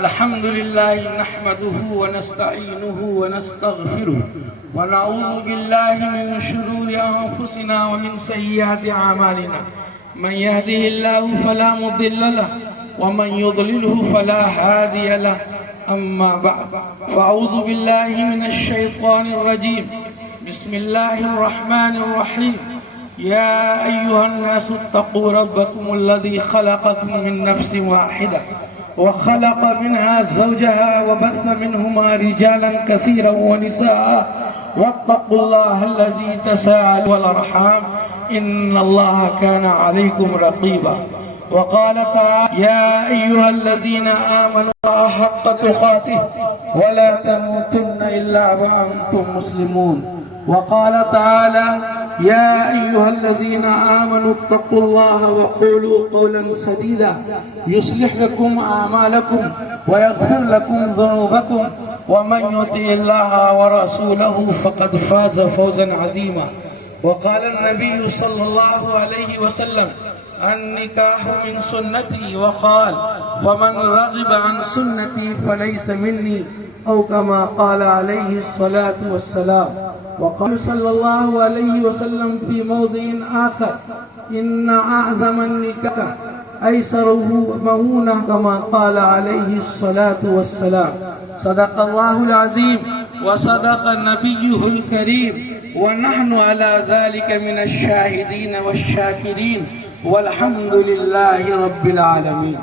الحمد لله نحمده ونستعينه ونستغفره ونعوذ بالله من شرور أنفسنا ومن سيئات أعمالنا. من يهده الله فلا مضل له ومن يضلله فلا هادي له. أما بعد، فأعوذ بالله من الشيطان الرجيم. بسم الله الرحمن الرحيم. يا أيها الناس اتقوا ربكم الذي خلقكم من نفس واحدة وخلق منها زوجها وبث منهما رجالا كثيرا ونساء واتقوا الله الذي تساءلون والأرحام إن الله كان عليكم رقيبا. وقال تعالى: يا أيها الذين آمنوا حق تقاته ولا تموتن إلا وأنتم مسلمون. وقال تعالى: يا أيها الذين آمنوا اتقوا الله وقولوا قولا سديدا يصلح لكم أعمالكم ويغفر لكم ذنوبكم ومن يطع الله ورسوله فقد فاز فوزا عظيما. وقال النبي صلى الله عليه وسلم: النكاح من سنتي، وقال: ومن رغب عن سنتي فليس مني، أو كما قال عليه الصلاة والسلام. وقال صلى الله عليه وسلم في موضع آخر: إن أعظم النكاح أيسره مؤونة، كما قال عليه الصلاة والسلام. صدق الله العظيم وصدق نبيه الكريم، ونحن على ذلك من الشاهدين والشاكرين، والحمد لله رب العالمين.